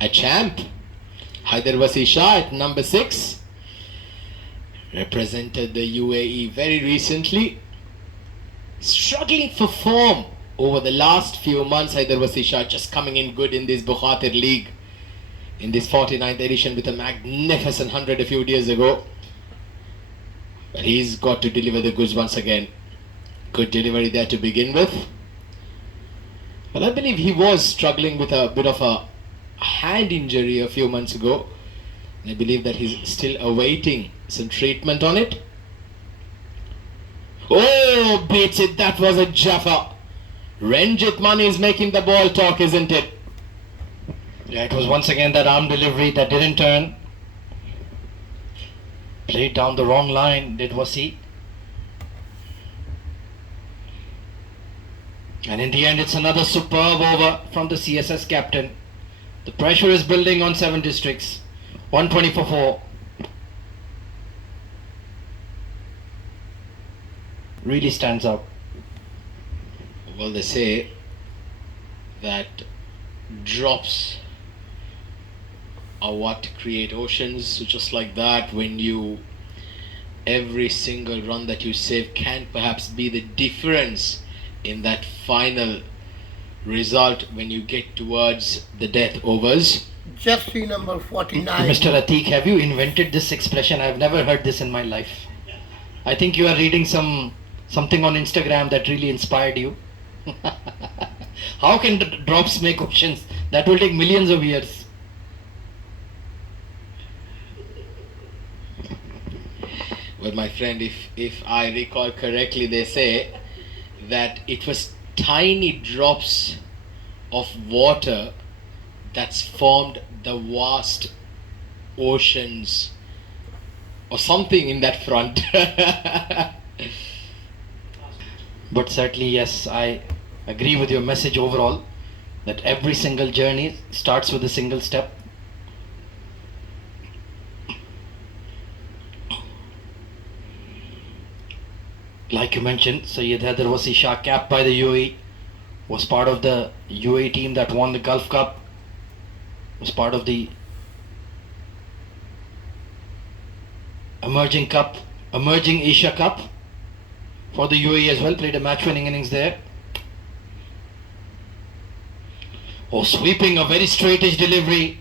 a champ. HAIDER vs SHAH at number 6. Represented the UAE very recently. Struggling for form over the last few months. HAIDER vs SHAH just coming in good in this BUKHATIR league in this 49th edition with a magnificent 100 a few days ago. But he's got to deliver the goods once again. Good delivery there to begin with. Well, I believe he was struggling with a bit of a hand injury a few months ago. I believe that he's still awaiting some treatment on it. Oh, beats it. That was a Jaffa. Ranjit Mani is making the ball talk, isn't it? Yeah, it was once again that arm delivery that didn't turn. Played down the wrong line, did Wasi. And in the end, it's another superb over from the CSS captain. The pressure is building on 7 districts. 120 for 4. Really stands out. Well, they say that drops are what create oceans. So just like that, when you, every single run that you save can perhaps be the difference in that final result when you get towards the death overs. Jersey number 49. Mr. Ateek, have you invented this expression? I've never heard this in my life. I think you are reading something on Instagram that really inspired you. How can drops make oceans? That will take millions of years. Well, my friend, if I recall correctly, they say that it was tiny drops of water that's formed the vast oceans or something in that front. But certainly, yes, I agree with your message overall, that every single journey starts with a single step. Like you mentioned, HAIDER vs SHAH, capped by the UAE, was part of the UAE team that won the Gulf Cup, was part of the Emerging Asia Cup for the UAE as well, played a match-winning innings there. Oh, sweeping, a very straight-edge delivery,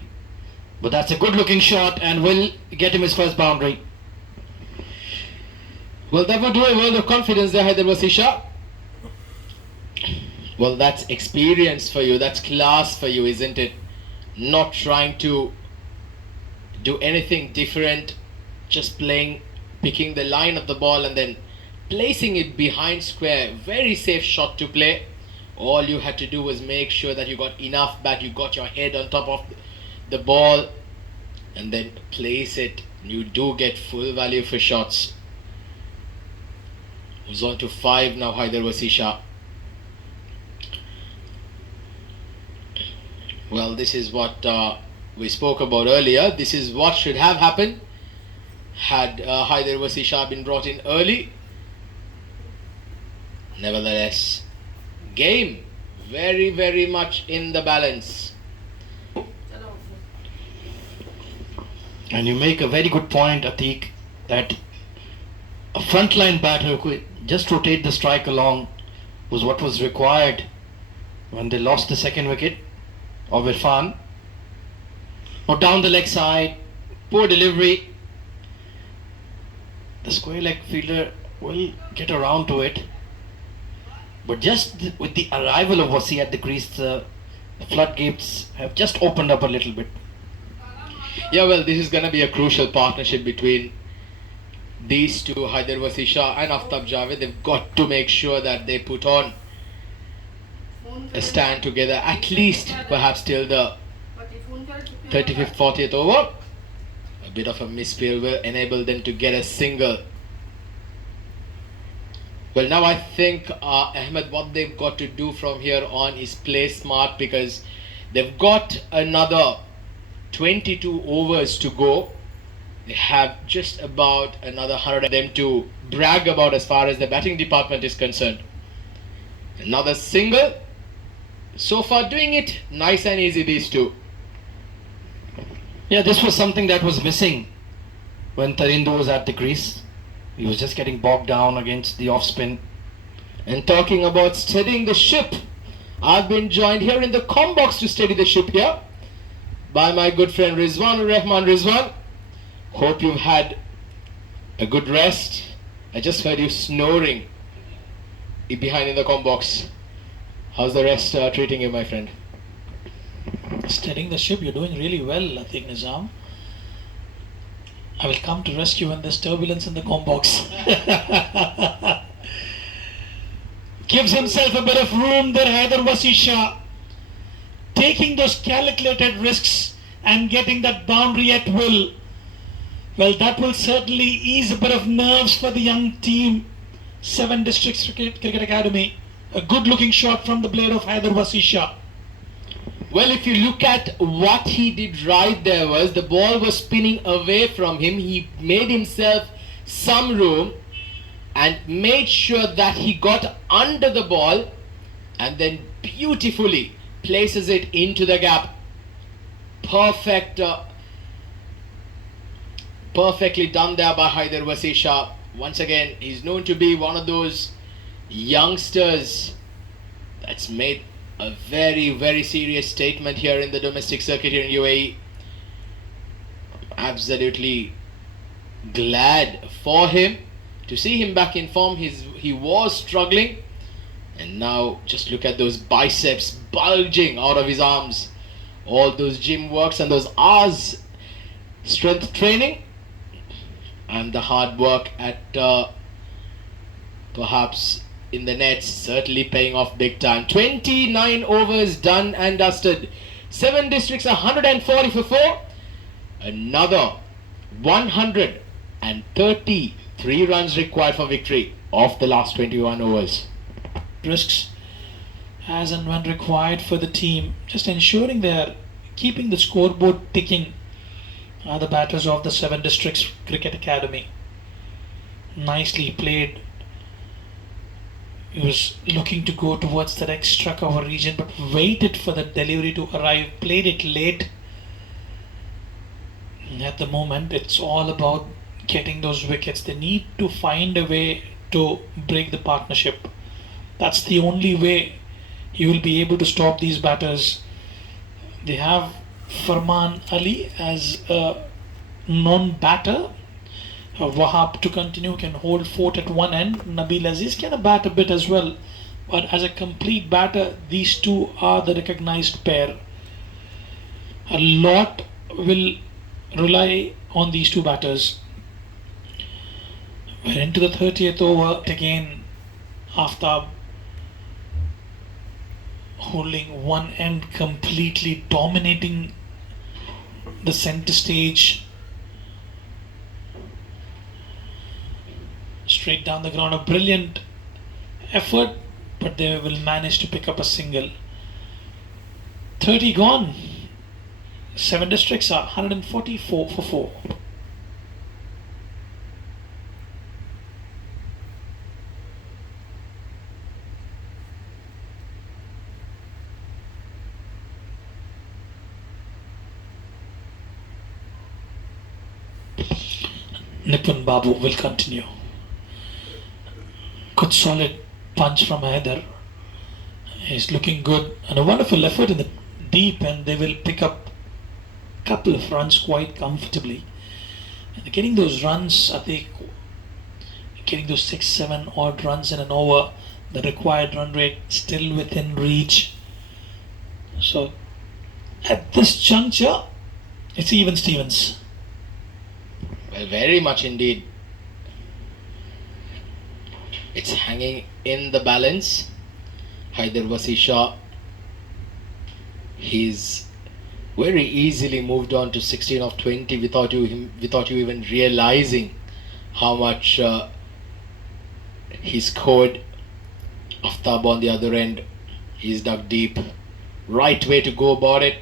but that's a good-looking shot and will get him his first boundary. Well, that would do a world of confidence there, HAIDER vs SHAH. Well, that's experience for you, that's class for you, isn't it? Not trying to do anything different, just picking the line of the ball and then placing it behind square. Very safe shot to play. All you had to do was make sure that you got enough bat, you got your head on top of the ball and then place it. You do get full value for shots. Moves on to 5 now, HAIDER vs SHAH. Well, this is what we spoke about earlier. This is what should have happened had HAIDER vs SHAH been brought in early. Nevertheless, game very, very much in the balance. And you make a very good point, Ateek, that a frontline batter could just rotate the strike along was what was required when they lost the second wicket of Irfan. Now down the leg side, poor delivery. The square leg fielder will get around to it, but just with the arrival of Wasi at the crease, the floodgates have just opened up a little bit. Yeah, well, this is going to be a crucial partnership between these two, HAIDER vs SHAH and Aftab Javed. They've got to make sure that they put on a stand together, at least perhaps till the 35th, 40th over. A bit of a misfield will enable them to get a single. Well, now I think Ahmed, what they've got to do from here on is play smart, because they've got another 22 overs to go. They have just about another 100 of them to brag about as far as the batting department is concerned. Another single. So far doing it nice and easy, these two. Yeah, this was something that was missing when Tarindo was at the crease. He was just getting bogged down against the off spin. And talking about steadying the ship, I've been joined here in the com box to steady the ship here by my good friend Rizwan Rahman. Rizwan, hope you've had a good rest. I just heard you snoring behind in the com box. How's the rest treating you, my friend? Steadying the ship, you're doing really well, I think, Nizam. I will come to rescue when there's turbulence in the com box. Gives himself a bit of room there, HAIDER SHAH. Taking those calculated risks and getting that boundary at will. Well, that will certainly ease a bit of nerves for the young team. 7 Districts Cricket Academy. A good looking shot from the blade of HAIDER SHAH. Well, if you look at what he did right there, was the ball was spinning away from him. He made himself some room and made sure that he got under the ball and then beautifully places it into the gap. Perfectly done there by HAIDER SHAH. Once again, he's known to be one of those youngsters that's made a very, very serious statement here in the domestic circuit here in UAE. Absolutely glad for him to see him back in form. He was struggling, and now just look at those biceps bulging out of his arms. All those gym works and those hours strength training and the hard work at perhaps in the nets certainly paying off big time. 29 overs done and dusted. 7 districts, 140 for 4. Another 133 runs required for victory of the last 21 overs. Risks as and when required for the team. Just ensuring they're keeping the scoreboard ticking. Are the batters of the 7 Districts Cricket Academy. Nicely played. He was looking to go towards that extra cover region but waited for the delivery to arrive. Played it late. And at the moment it's all about getting those wickets. They need to find a way to break the partnership. That's the only way you will be able to stop these batters. They have Farman Ali as a non-batter. Wahab to continue can hold fort at one end. Nabil Aziz can bat a bit as well, but as a complete batter, these two are the recognized pair. A lot will rely on these two batters. We're into the 30th over again. Aftab holding one end, completely dominating the center stage. Straight down the ground, a brilliant effort, but they will manage to pick up a single. 30 gone. 7 districts are 144 for 4. Nipun Babu will continue. Good solid punch from HAIDER. He's looking good and a wonderful effort in the deep, and they will pick up a couple of runs quite comfortably. And getting those runs, I think, getting those 6-7 odd runs in an over, the required run rate still within reach. So at this juncture, it's even Stevens. Well, very much indeed. It's hanging in the balance. HAIDER SHAH, he's very easily moved on to 16 of 20 without you even realizing how much he scored. Aftab on the other end, he's dug deep. Right way to go about it.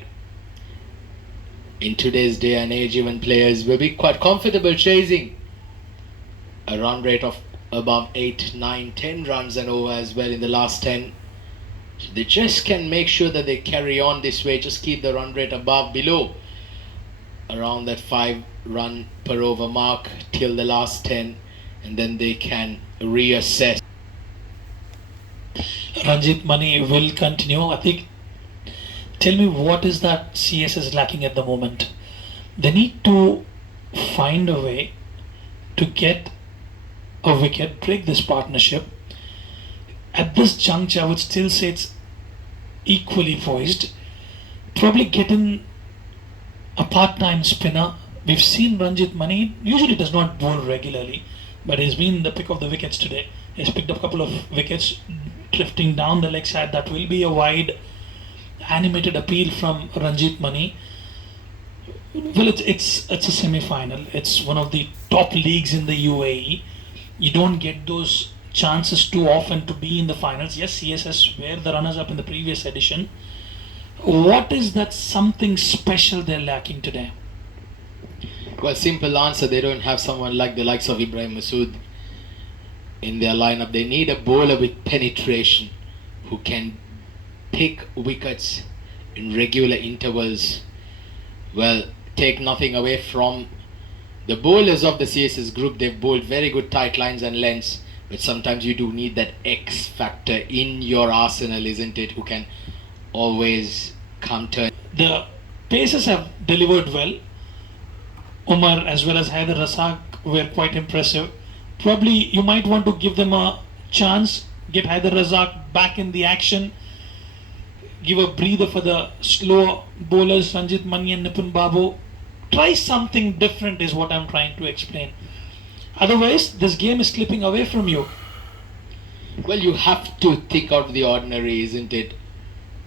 In today's day and age, even players will be quite comfortable chasing a run rate of above 8, 9, 10 runs and over as well in the last 10. So they just can make sure that they carry on this way, just keep the run rate above, below around that 5 run per over mark till the last 10, and then they can reassess. Ranjit Mani will continue. I think, tell me, what is that CSS lacking at the moment? They need to find a way to get a wicket, break this partnership. At this juncture, I would still say it's equally poised. Probably get in a part-time spinner. We've seen Ranjit Mani usually does not bowl regularly, but he's been the pick of the wickets today. He's picked up a couple of wickets drifting down the leg side. That will be a wide animated appeal from Ranjit Mani. Well, it's a semi-final. It's one of the top leagues in the UAE. You don't get those chances too often to be in the finals. Yes, CSS were the runners-up in the previous edition. What is that something special they're lacking today? Well, simple answer, they don't have someone like the likes of Ibrahim Masood in their lineup. They need a bowler with penetration who can pick wickets in regular intervals. Well, take nothing away from the bowlers of the CSS group. They've bowled very good tight lines and lengths, but sometimes you do need that X factor in your arsenal, isn't it, who can always counter. The paces have delivered well. Umar as well as HAIDER Rasak were quite impressive. Probably you might want to give them a chance, get HAIDER Rasak back in the action, give a breather for the slow bowlers Ranjit Mani and Nipun Babu. Try something different is what I'm trying to explain. Otherwise, this game is slipping away from you. Well, you have to think out of the ordinary, isn't it?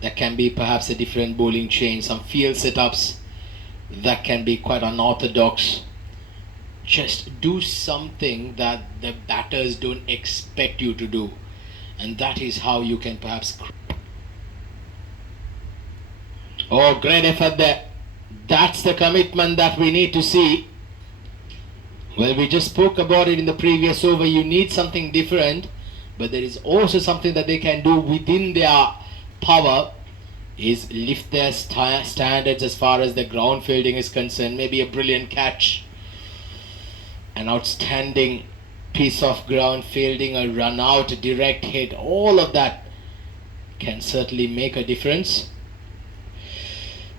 There can be perhaps a different bowling change, some field setups that can be quite unorthodox. Just do something that the batters don't expect you to do, and that is how you can perhaps. Oh, great effort there. That's the commitment that we need to see. Well, we just spoke about it in the previous over. You need something different, but there is also something that they can do within their power, is lift their standards as far as the ground fielding is concerned. Maybe a brilliant catch, an outstanding piece of ground fielding, a run out, a direct hit, all of that can certainly make a difference.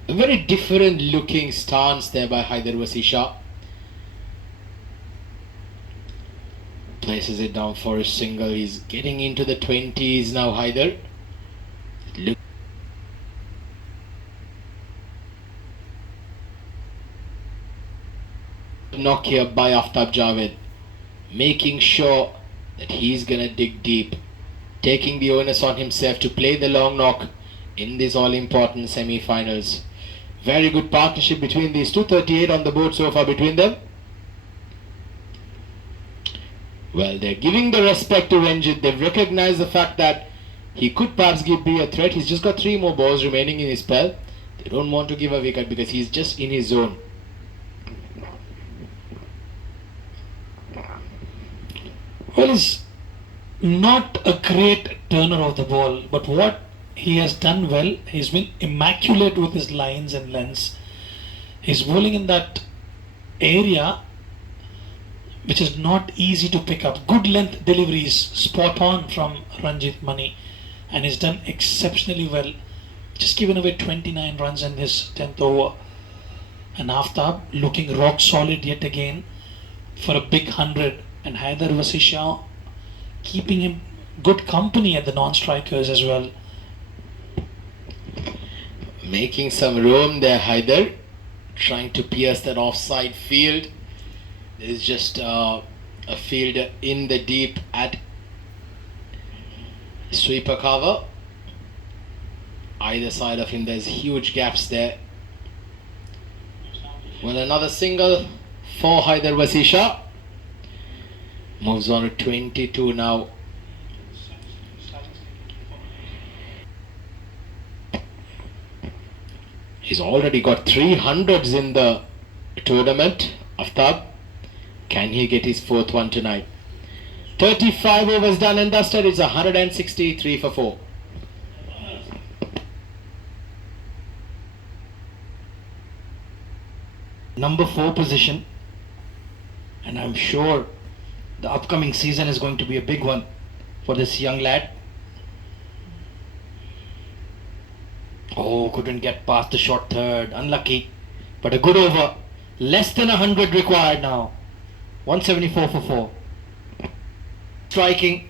A very different looking stance there by HAIDER SHAH. Places it down for a single. He's getting into the 20s now, HAIDER. Knock here by Aftab Javed, making sure that he's gonna dig deep, taking the onus on himself to play the long knock in these all-important semi-finals. Very good partnership between these two. 38 on the board so far between them. Well, they're giving the respect to Ranjit. They've recognized the fact that he could perhaps be a threat. He's just got 3 more balls remaining in his spell. They don't want to give a wicket because he's just in his zone. Well, he's not a great turner of the ball, but what he has done well, he's been immaculate with his lines and lengths. He's bowling in that area which is not easy to pick up. Good length deliveries, spot on from Ranjit Mani, and he's done exceptionally well. Just given away 29 runs in his 10th over. And Aftab looking rock solid yet again for a big 100. And HAIDER SHAH keeping him good company at the non-strikers as well. Making some room there, HAIDER, trying to pierce that offside field. There's just a fielder in the deep at sweeper cover. Either side of him, there's huge gaps there. Well, another single for HAIDER SHAH. Moves on to 22 now. He's already got 300s in the tournament. Aftab, can he get his 4th one tonight? 35 overs done and dusted. It's 163 for 4. number 4 position, and I'm sure the upcoming season is going to be a big one for this young lad. Oh, couldn't get past the short third, unlucky, but a good over. Less than 100 required now. 174 for 4. Striking,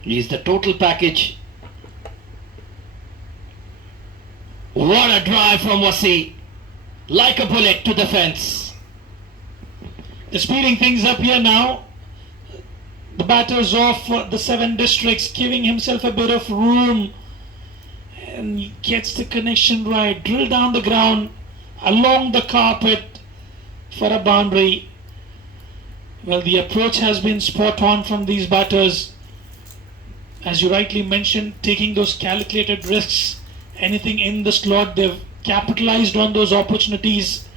he's the total package. What a drive from Wasi, like a bullet to the fence. They're speeding things up here now. The batter's off the 7 districts, giving himself a bit of room, and he gets the connection right. Drill down the ground, along the carpet for a boundary. Well, the approach has been spot on from these batters. As you rightly mentioned, taking those calculated risks. Anything in the slot, they've capitalized on those opportunities.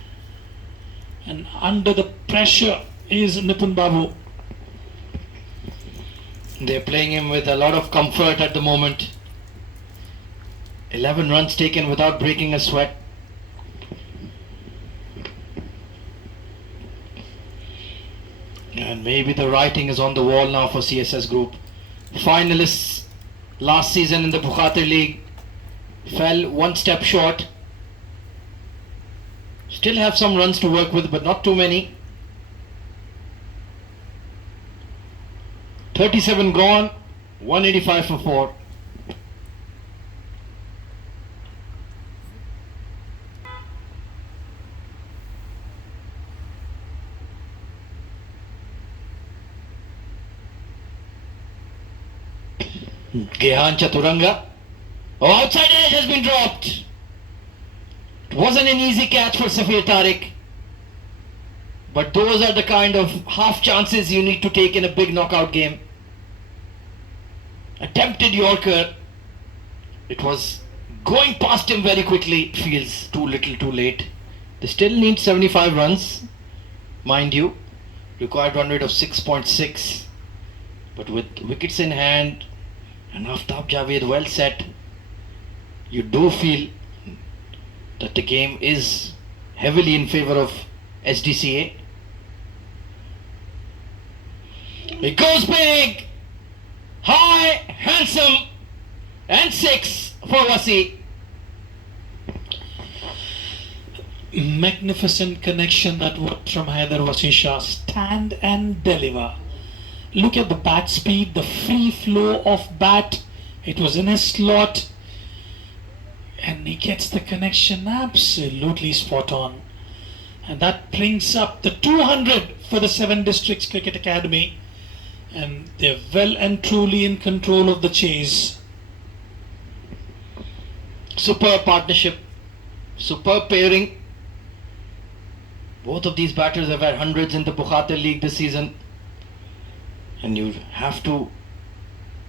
And under the pressure is Nipun Babu. They're playing him with a lot of comfort at the moment. 11 runs taken without breaking a sweat. And maybe the writing is on the wall now for CSS Group. Finalists last season in the Bukhatir League fell 1 step short. Still have some runs to work with, but not too many. 37 gone, 185 for 4. Gehan Chaturanga. Oh, outside edge has been dropped. It wasn't an easy catch for Safir Tariq. But those are the kind of half chances you need to take in a big knockout game. Attempted Yorker. It was going past him very quickly. Feels too little too late. They still need 75 runs, mind you. Required run rate of 6.6. But with wickets in hand and Aftab Javed well set, you do feel that the game is heavily in favor of SDCA. It goes big, high, handsome, and 6 for Wasi. Magnificent connection that worked from HAIDER Wasi Shah. Stand and deliver. Look at the bat speed, the free flow of bat. It was in his slot, and he gets the connection absolutely spot on. And that brings up the 200 for the 7 Districts Cricket Academy, and they're well and truly in control of the chase. Superb partnership, superb pairing. Both of these batters have had hundreds in the Bukhatir League this season, and you have to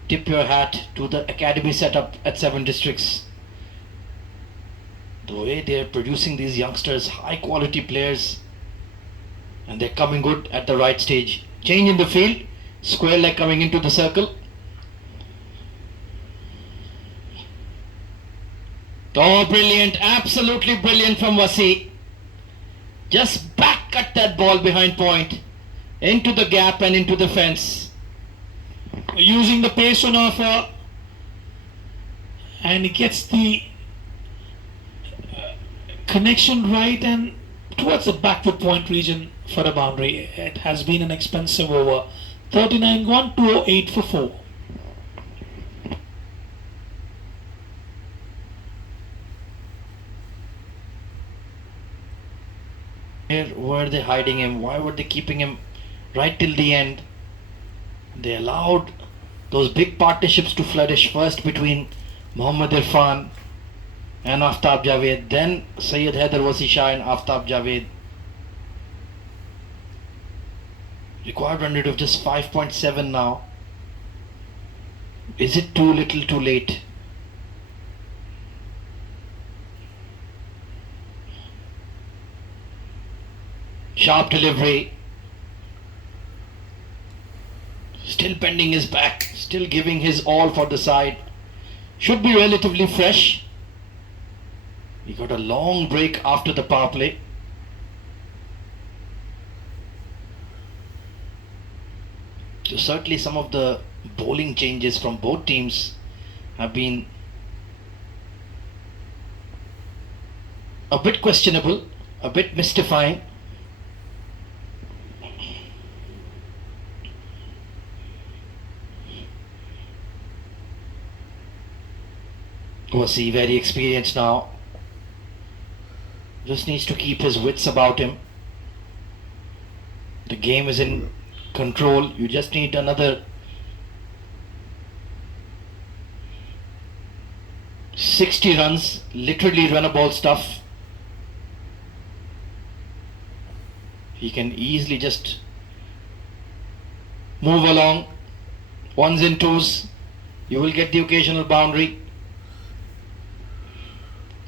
tip your hat to the academy setup at 7 Districts. The way they're producing these youngsters, high quality players, and they're coming good at the right stage. Change in the field, square leg coming into the circle. Oh, brilliant, absolutely brilliant from Wasi. Just back cut that ball behind point, into the gap and into the fence. Using the pace on offer, and he gets the connection right and towards the backward point region for a boundary. It has been an expensive over. 39 gone, 208 for 4. Where were they hiding him? Why were they keeping him right till the end? They allowed those big partnerships to flourish, first between Mohammad Irfan and Aftab Javed, then Syed HAIDER Wasi Shah and Aftab Javed. Required run rate of just 5.7 now. Is it too little too late? Sharp delivery. Still bending his back, still giving his all for the side. Should be relatively fresh. He got a long break after the power play. So certainly some of the bowling changes from both teams have been a bit questionable, a bit mystifying. Wasi very experienced now. Just needs to keep his wits about him. The game is in control. You just need another 60 runs, literally runnable stuff. He can easily just move along. Ones and twos. You will get the occasional boundary.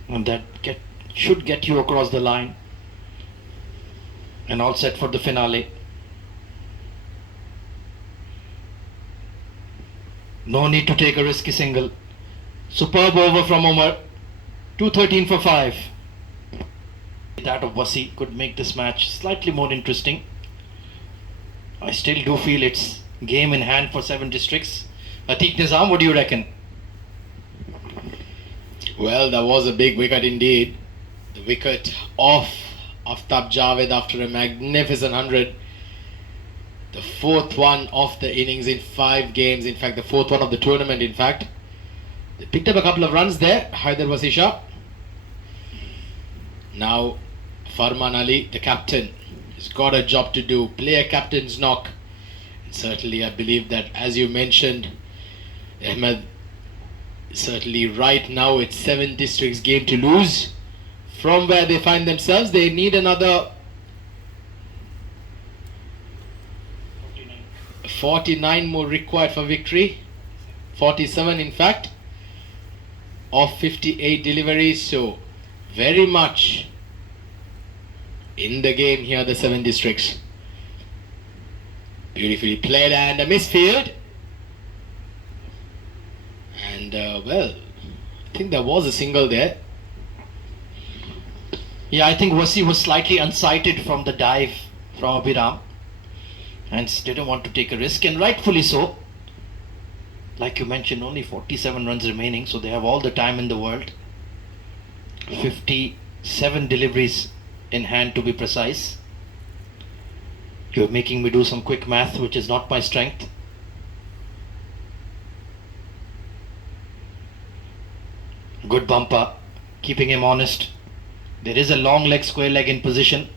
And that should get you across the line. And all set for the finale. No need to take a risky single. Superb over from Umar. 213 for 5. That of Wasi could make this match slightly more interesting. I still do feel it's game in hand for 7 districts. Atiq Nizam, what do you reckon? Well, that was a big wicket indeed. The wicket off Aftab Javed after a magnificent 100. The 4th one of the innings in 5 games. In fact, the 4th one of the tournament, in fact. They picked up a couple of runs there. HAIDER was SHAH. Now, Farman Ali, the captain, has got a job to do. Play a captain's knock. And certainly, I believe that, as you mentioned, Ahmed, certainly right now it's 7 districts game to lose. From where they find themselves, they need another 49 more required for victory. 47 in fact, of 58 deliveries. So very much in the game here, the 7 districts. Beautifully played and a misfield. And well, I think there was a single there. Yeah, I think Wasi was slightly unsighted from the dive from Abhiram. Hence didn't want to take a risk, and rightfully so. Like you mentioned, only 47 runs remaining, so they have all the time in the world. 57 deliveries in hand to be precise. You're making me do some quick math, which is not my strength. Good bumper, keeping him honest. There is a long leg, square leg in position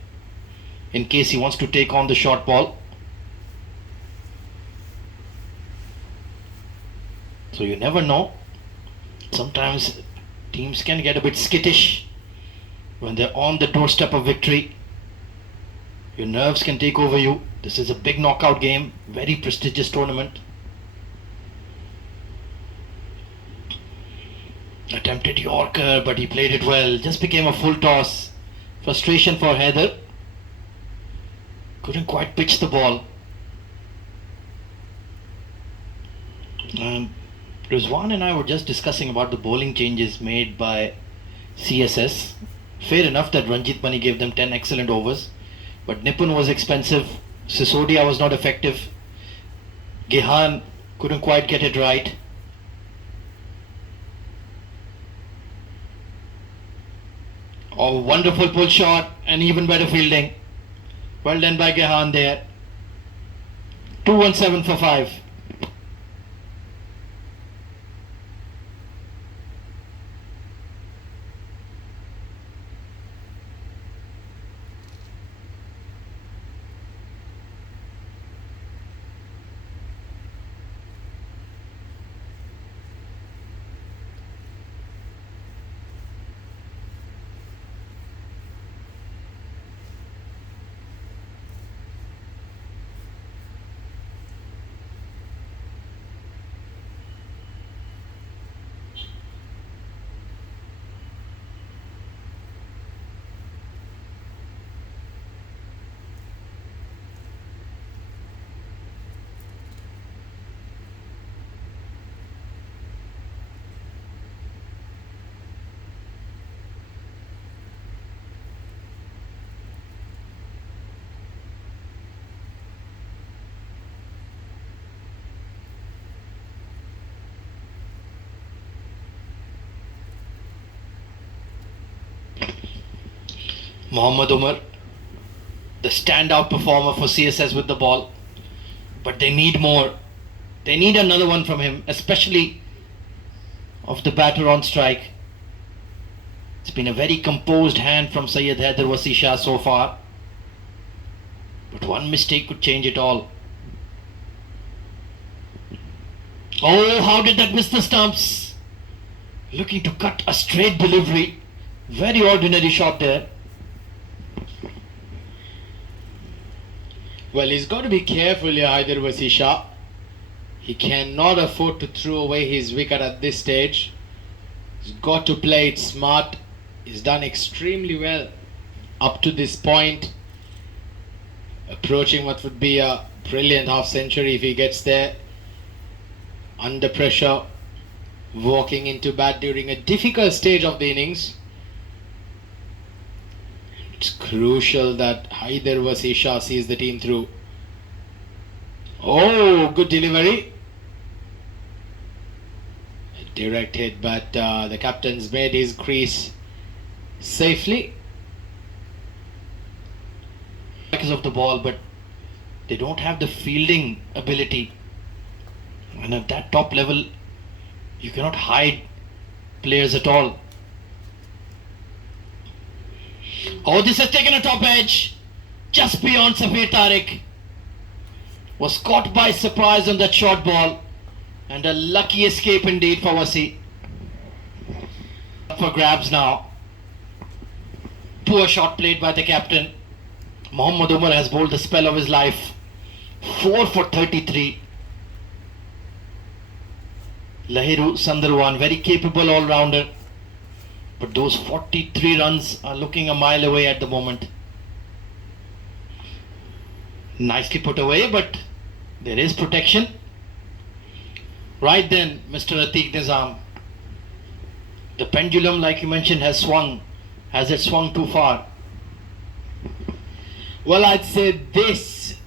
in case he wants to take on the short ball. So you never know. Sometimes teams can get a bit skittish when they're on the doorstep of victory. Your nerves can take over you. This is a big knockout game, very prestigious tournament. Attempted Yorker, but he played it well. Just became a full toss. Frustration for HAIDER. Couldn't quite pitch the ball. Rizwan and I were just discussing about the bowling changes made by CSS. Fair enough that Ranjit Mani gave them 10 excellent overs. But Nipun was expensive. Sisodia was not effective. Gehan couldn't quite get it right. Oh, wonderful pull shot and even better fielding. Well done by Gehan there. 217 for 5. Mohammad Umar, the standout performer for CSS with the ball. But they need more. They need another one from him, especially of the batter on strike. It's been a very composed hand from SYED HAIDER SHAH so far. But one mistake could change it all. Oh, how did that miss the stumps? Looking to cut a straight delivery. Very ordinary shot there. Well, he's got to be careful here, HAIDER SHAH. He cannot afford to throw away his wicket at this stage. He's got to play it smart. He's done extremely well up to this point. Approaching what would be a brilliant half century if he gets there. Under pressure. Walking into bat during a difficult stage of the innings. It's crucial that HAIDER SHAH sees the team through. Oh, good delivery. A direct hit, but the captain's made his crease safely. Because of the ball, but they don't have the fielding ability. And at that top level, you cannot hide players at all. Oh, this has taken a top edge. Just beyond Safir Tariq. Was caught by surprise on that short ball. And a lucky escape indeed for Wasi. Up for grabs now. Poor shot played by the captain. Mohammad Umar has bowled the spell of his life. 4 for 33. Lahiru Sandarwan, very capable all-rounder. But those 43 runs are looking a mile away at the moment. Nicely put away, but there is protection. Right then, Mr. Atiq Nizam. The pendulum, like you mentioned, has swung. Has it swung too far? Well, I'd say this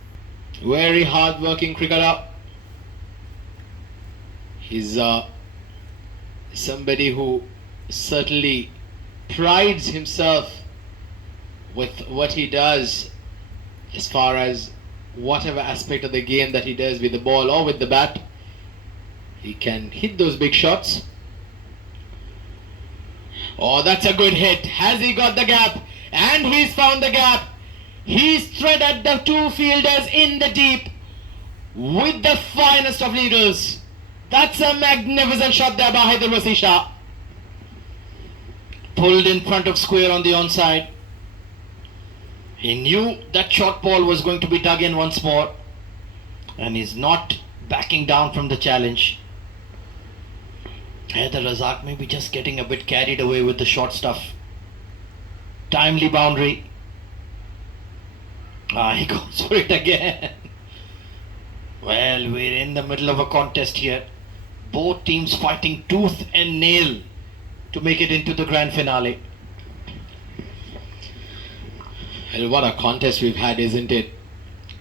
very hard-working cricketer. He's somebody who certainly prides himself with what he does as far as whatever aspect of the game that he does with the ball or with the bat. He can hit those big shots. Oh, that's a good hit. Has he got the gap? And he's found the gap. He's threaded the two fielders in the deep with the finest of needles. That's a magnificent shot there by HAIDER SHAH. Pulled in front of square on the onside. He knew that short ball was going to be dug in once more. And he's not backing down from the challenge. Haider Razak may be just getting a bit carried away with the short stuff. Timely boundary. He goes for it again. Well, we're in the middle of a contest here. Both teams fighting tooth and nail to make it into the grand finale. Well, what a contest we've had, isn't it?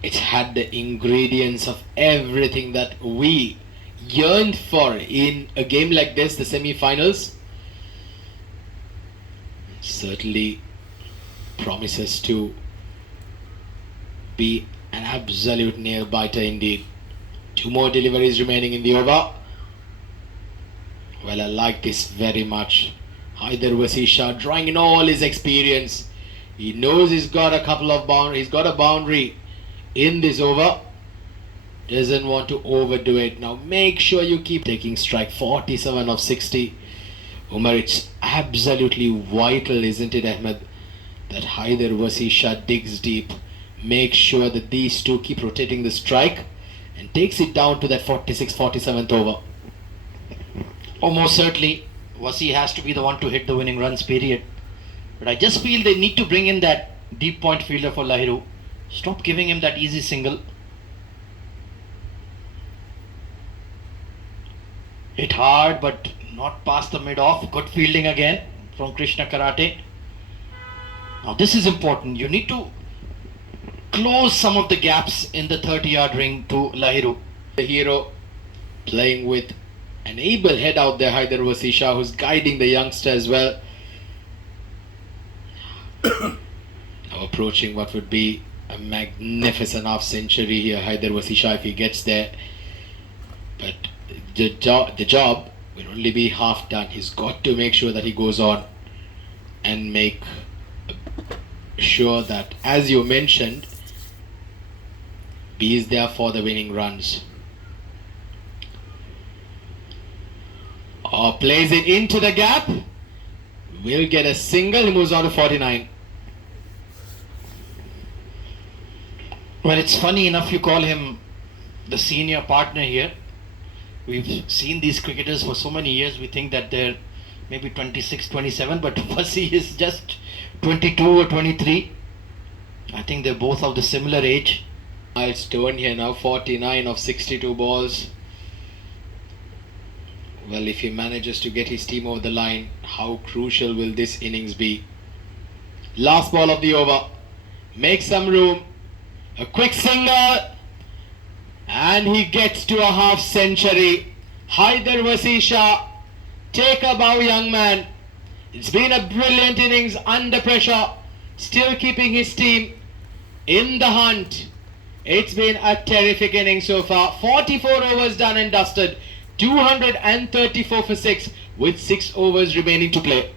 It's had the ingredients of everything that we yearned for in a game like this, the semi-finals. Certainly promises to be an absolute nail-biter indeed. 2 more deliveries remaining in the over. Well, I like this very much. HAIDER SHAH drawing in all his experience. He knows he's got a couple of boundaries. He's got a boundary in this over. Doesn't want to overdo it. Now make sure you keep taking strike. 47 of 60. Umar, it's absolutely vital, isn't it, Ahmed, that HAIDER SHAH digs deep. Make sure that these two keep rotating the strike and takes it down to that 46th, 47th over. Almost certainly, Wasi has to be the one to hit the winning runs, period. But I just feel they need to bring in that deep point fielder for Lahiru. Stop giving him that easy single. Hit hard, but not past the mid-off. Good fielding again from Krishna Karate. Now this is important. You need to close some of the gaps in the 30-yard ring to Lahiru. The hero playing with an able head out there, HAIDER SHAH, who's guiding the youngster as well. approaching what would be a magnificent half century here. HAIDER vs SHAH if he gets there. But the job will only be half done. He's got to make sure that he goes on and make sure that, as you mentioned, B is there for the winning runs. Or plays it into the gap. Will get a single. He moves on to 49. Well, it's funny enough you call him the senior partner here. We've seen these cricketers for so many years. We think that they're maybe 26, 27, but Vasi is just 22 or 23. I think they're both of the similar age. Milestone here now, 49 of 62 balls. Well, if he manages to get his team over the line, how crucial will this innings be? Last ball of the over. Make some room. A quick single. And he gets to a half century. HAIDER vs SHAH. Take a bow, young man. It's been a brilliant innings under pressure. Still keeping his team in the hunt. It's been a terrific innings so far. 44 overs done and dusted. 234 for 6 with 6 overs remaining to play.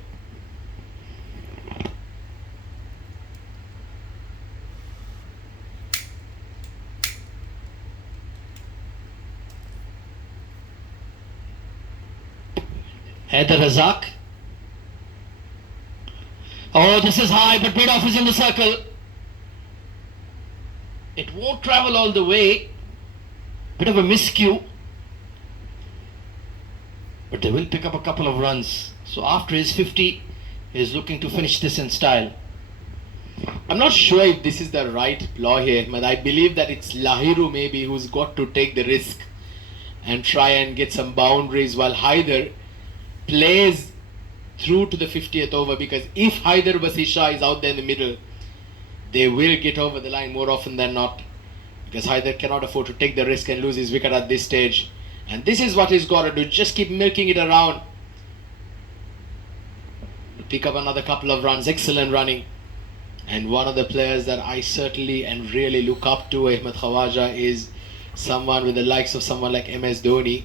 HAIDER Razak. Oh, this is high, but mid-off is in the circle. It won't travel all the way. Bit of a miscue. But they will pick up a couple of runs. So after his 50, he's looking to finish this in style. I'm not sure if this is the right ploy here, but I believe that it's Lahiru maybe who's got to take the risk and try and get some boundaries while HAIDER plays through to the 50th over, because if HAIDER vs SHAH is out there in the middle, they will get over the line more often than not, because HAIDER cannot afford to take the risk and lose his wicket at this stage. And this is what he's got to do, just keep milking it around. Pick up another couple of runs, excellent running. And one of the players that I certainly and really look up to, Ahmed Khawaja, is someone with the likes of someone like MS Dhoni.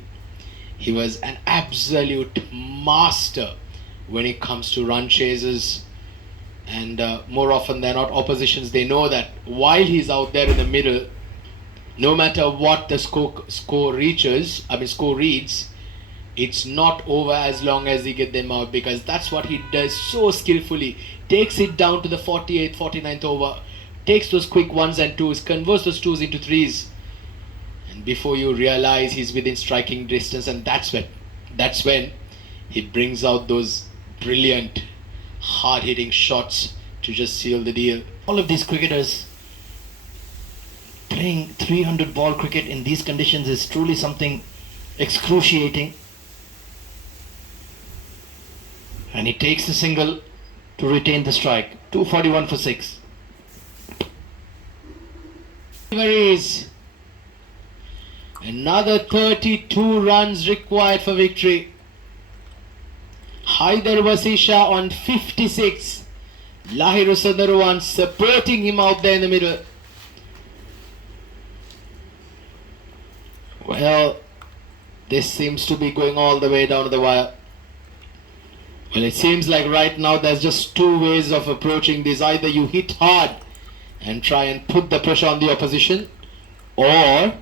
He was an absolute master when it comes to run chases. And more often than not, oppositions, they know that while he's out there in the middle, no matter what the score reads, it's not over as long as he get them out, because that's what he does so skillfully. Takes it down to the 48th, 49th over, takes those quick ones and twos, converts those twos into threes, and before you realize he's within striking distance, and that's when he brings out those brilliant hard-hitting shots to just seal the deal. All of these cricketers playing 300 ball cricket in these conditions is truly something excruciating. And he takes the single to retain the strike. 241 for 6. Deliveries. Another 32 runs required for victory. HAIDER vs SHAH on 56. Lahiru Sundarwan supporting him out there in the middle. Well, this seems to be going all the way down to the wire. Well, it seems like right now there's just two ways of approaching this. Either you hit hard and try and put the pressure on the opposition, or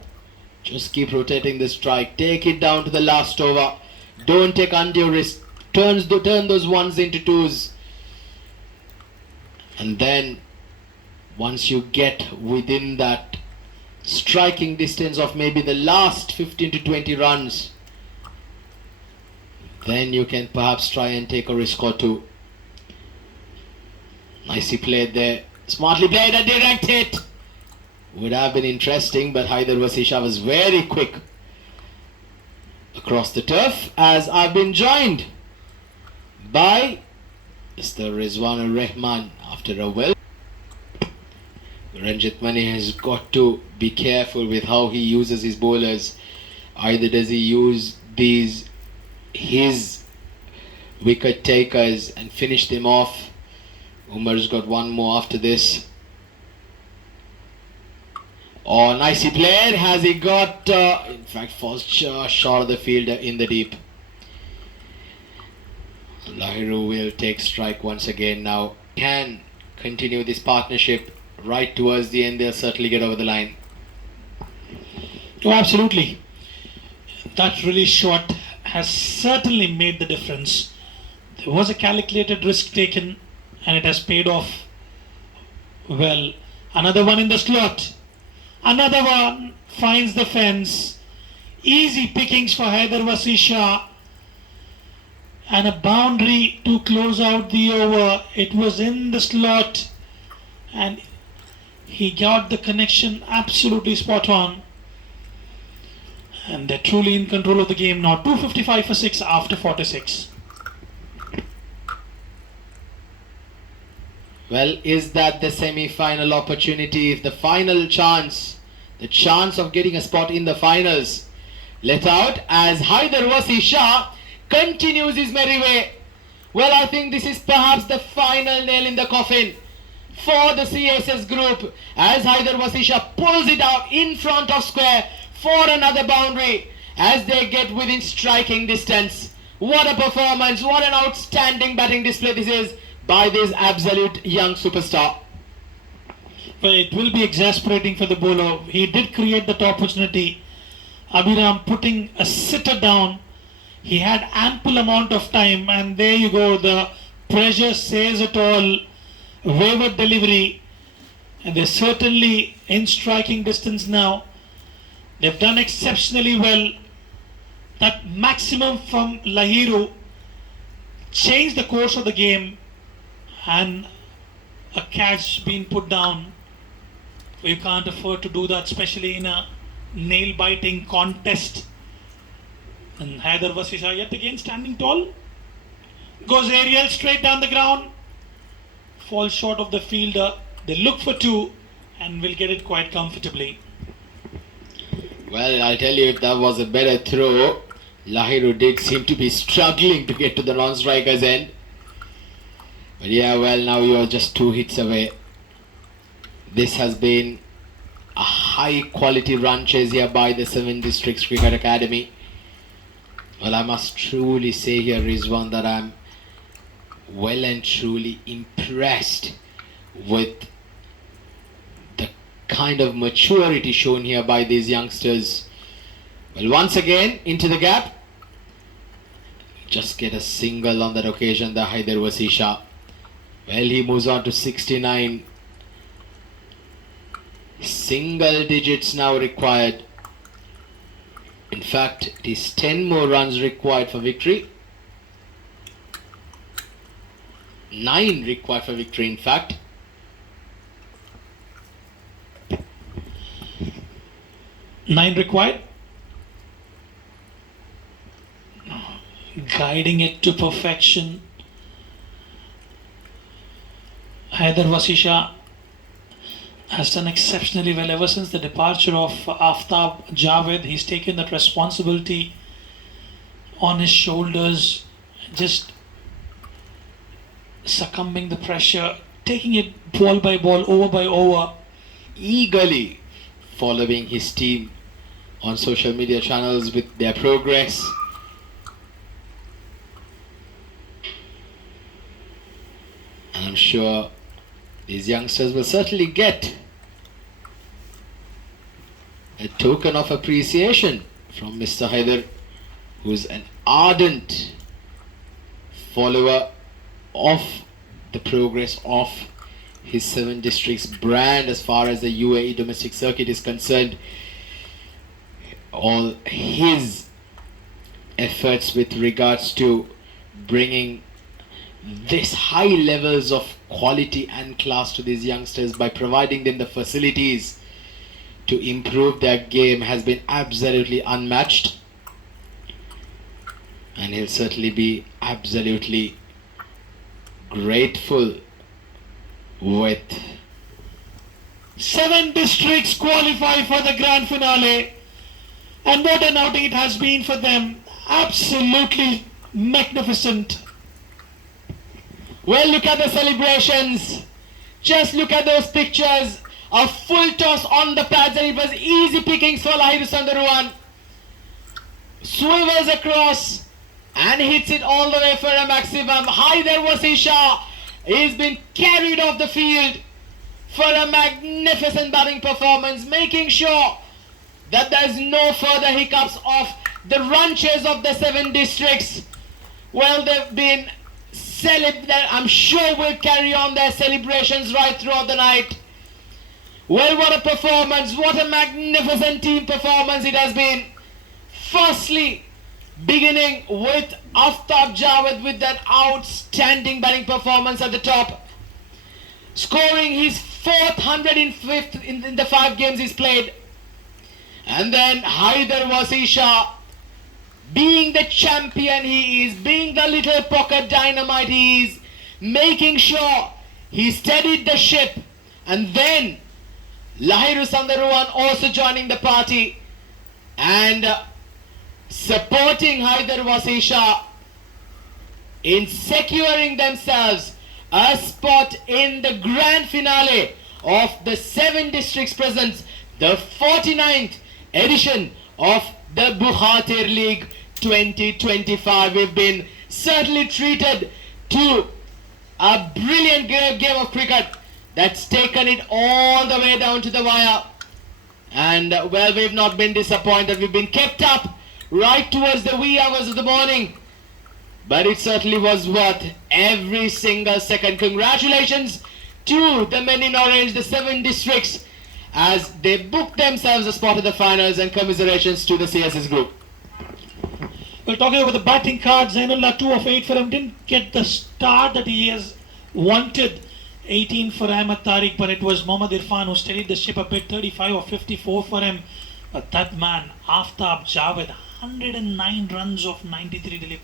just keep rotating the strike. Take it down to the last over. Don't take undue risk. Turn those ones into twos. And then once you get within that striking distance of maybe the last 15 to 20 runs, then you can perhaps try and take a risk or two. Nicely played there. Smartly played, a direct hit. Would have been interesting, but HAIDER vs SHAH was very quick across the turf, as I've been joined by Mr. Rizwan Rahman after a well. Ranjit Mani has got to be careful with how he uses his bowlers. Either does he use his wicket takers and finish them off. Umar's got one more after this. Oh, nicely played. Has he got, in fact, falls just short of the field in the deep. Lahiru will take strike once again now. Can continue this partnership right towards the end. They'll certainly get over the line. Oh, absolutely. That release shot has certainly made the difference. There was a calculated risk taken and it has paid off well. Another one in the slot. Another one finds the fence. Easy pickings for HAIDER versus SHAH. And a boundary to close out the over. It was in the slot and he got the connection absolutely spot on. And they're truly in control of the game now. 255 for 6 after 46. Well, is that the semi-final opportunity? If the final chance, the chance of getting a spot in the finals, let out as HAIDER versus SHAH continues his merry way. Well, I think this is perhaps the final nail in the coffin for the CSS group as HAIDER versus SHAH pulls it out in front of square for another boundary as they get within striking distance. What a performance, what an outstanding batting display this is by this absolute young superstar. But it will be exasperating for the bowler. He did create that opportunity. Abhiram putting a sitter down. He had ample amount of time and there you go. The pressure says it all. Wayward delivery. And they're certainly in striking distance now. They've done exceptionally well. That maximum from Lahiru changed the course of the game. And a catch being put down. You can't afford to do that, especially in a nail-biting contest. And HAIDER versus SHAH yet again standing tall. Goes aerial straight down the ground. Falls short of the fielder. They look for two and will get it quite comfortably. Well, I'll tell you, if that was a better throw, Lahiru did seem to be struggling to get to the non-striker's end. But yeah, well, now you're just 2 hits away. This has been a high quality run chase here by the 7 Districts Cricket Academy. Well, I must truly say here, Rizwan, that I'm well and truly impressed with the kind of maturity shown here by these youngsters. Well, once again, into the gap. Just get a single on that occasion, the HAIDER versus SHAH. Well, he moves on to 69. Single digits now required. In fact, it is 10 more runs required for victory. 9 required for victory, in fact. Nine required. Guiding it to perfection. HAIDER versus SHAH has done exceptionally well ever since the departure of Aftab Javed. He's taken that responsibility on his shoulders, just succumbing the pressure, taking it ball by ball, over by over. Eagerly following his team on social media channels with their progress. And I'm sure these youngsters will certainly get a token of appreciation from Mr. HAIDER, who's an ardent follower of the progress of his 7 Districts brand as far as the UAE domestic circuit is concerned. All his efforts with regards to bringing this high levels of quality and class to these youngsters by providing them the facilities to improve their game has been absolutely unmatched, and he'll certainly be absolutely grateful with 7 districts qualify for the grand finale, and what an outing it has been for them. Absolutely magnificent. Well, look at the celebrations. Just look at those pictures A full toss on the pads and it was easy pickings for Lahir Sandaruan. Swivels across and hits it all the way for a maximum. HAIDER versus SHAH. He's been carried off the field for a magnificent batting performance, making sure that there's no further hiccups of the run chase of the 7 districts. Well, they've been I'm sure will carry on their celebrations right throughout the night. Well, what a performance, what a magnificent team performance it has been. Firstly, beginning with Aftab Javed with that outstanding batting performance at the top, scoring his 4th 105th in the 5 games he's played. And then HAIDER versus SHAH, being the champion he is, being the little pocket dynamite he is, making sure he steadied the ship. And then Lahir Sandaruan also joining the party and supporting HAIDER versus SHAH in securing themselves a spot in the grand finale of the 7 districts presents, the 49th edition of the Bukhatir League 2025. We've been certainly treated to a brilliant game of cricket that's taken it all the way down to the wire. And well, we've not been disappointed. We've been kept up right towards the wee hours of the morning. But it certainly was worth every single second. Congratulations to the men in orange, the 7 districts, as they booked themselves a spot in the finals, and commiserations to the CSS group. We're talking about the batting card. Zainullah 2 of 8 for him. Didn't get the start that he has wanted. 18 for Ahmed Tariq, but it was Mohammad Irfan who steadied the ship a bit. 35 or 54 for him. But that man, Aftab Javed, 109 runs of 93 Dilip.